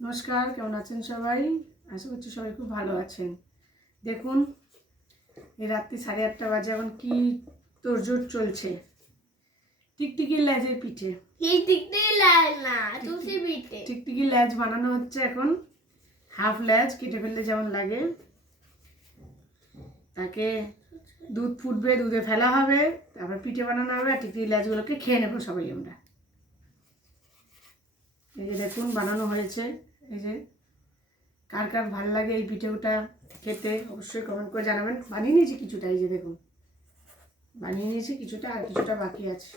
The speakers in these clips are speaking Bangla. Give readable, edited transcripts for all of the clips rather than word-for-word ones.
নমস্কার, কেমন আছেন সবাই? আশা করছি সবাই খুব ভালো আছেন। দেখুন, এই রাত্রি 8:30 বাজে, এখন কি তোড়জোড় চলছে। টিকটিকির লেজের পিঠে, টিকটিকির লেজ বানানো হচ্ছে এখন। হাফ লেজ কেটে ফেললে যেমন লাগে, তাকে দুধ ফুটবে, দুধে ফেলা হবে, তারপর পিঠে বানানো হবে, আর টিকটিকির লেজগুলোকে খেয়ে নেবো সবাই আমরা। এই যে দেখুন বানানো হয়েছে। এই যে কার কার ভালো লাগে এই পিঠেটা খেতে অবশ্যই কমেন্ট করে জানাবেন। বানিয়ে নিয়েছি কিছুটা, এই যে দেখুন বানিয়ে নিয়েছি কিছুটা, আর কিছুটা বাকি আছে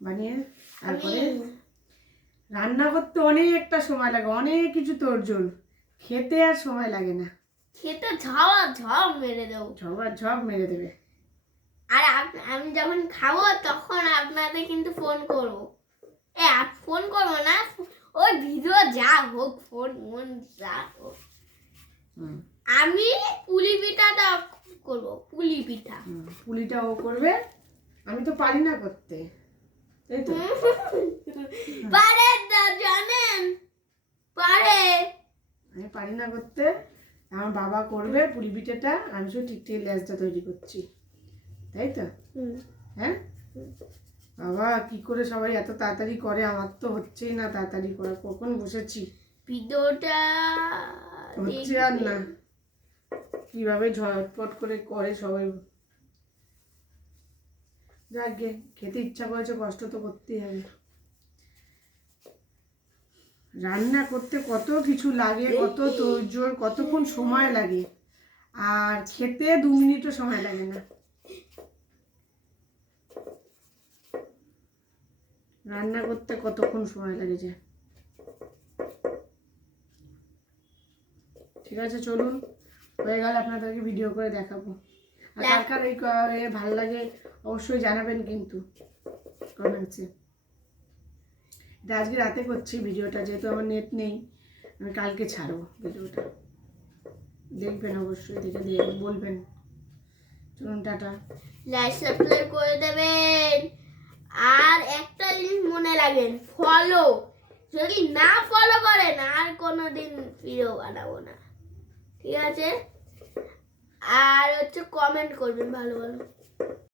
বানিয়ে। তারপরে রান্না করতে অনেকটা সময় লাগে, অনেক কিছু তোড়জোড়, খেতে আর সময় লাগে না। খেতে ঝপ মেরে দেবো, ঝপ মেরে দেবে। আর আমি যখন খাবো তখন আপনাদের কিন্তু ফোন করবো। ফোন করবো না, ওই ভিডিও যা হোক, ফোন যা হোক, আমি পুলি পিঠাটা করবো। পুলি পিঠা পুলিটা ও করবে, আমি তো পারি না করতে, তাই তো? পারে জানেন, পারে। আমি পারি না করতে, আমার বাবা করবে পুলি পিঠাটা, আমি শুধু টিকটিকির লেজটা তৈরি করছি, তাই তো? হ্যাঁ বাবা, কি করে সবাই এত তাড়াতাড়ি করে, আমার তো হচ্ছেই না তাড়াতাড়ি করা। কখন বসেছি, ভিডিওটা হচ্ছে আর না। কিভাবে ঝটপট করে করে সবাই। যাকে খেতে ইচ্ছা করেছে, কষ্ট তো করতেই হবে। রান্না করতে কত কিছু লাগে, কত তোড়জোড়, কতক্ষণ সময় লাগে, আর খেতে 2 মিনিটও সময় লাগে না। রান্না করতে কতক্ষণ সময় লাগে যে। ঠিক আছে, চলুন, হয়ে গেল, আপনাদেরকে ভিডিও করে দেখাবো। আর কার কার এই ভালো লাগে অবশ্যই জানাবেন কিন্তু কমেন্টসে। এটা আজকে রাতে করছি ভিডিওটা, যেহেতু আমার নেট নেই, আমি কালকে ছাড়বো ভিডিওটা। দেখবেন অবশ্যই, দেখে বলবেন। চলুন, টাটা। লাইক সাবস্ক্রাইব করে দেবেন, আর একটা জিনিস মনে রাখবেন, ফলো। যদি না ফলো করেন আর কোনোদিন ভিডিও বানাবো না, ঠিক আছে? আর কমেন্ট করবেন ভালো ভালো।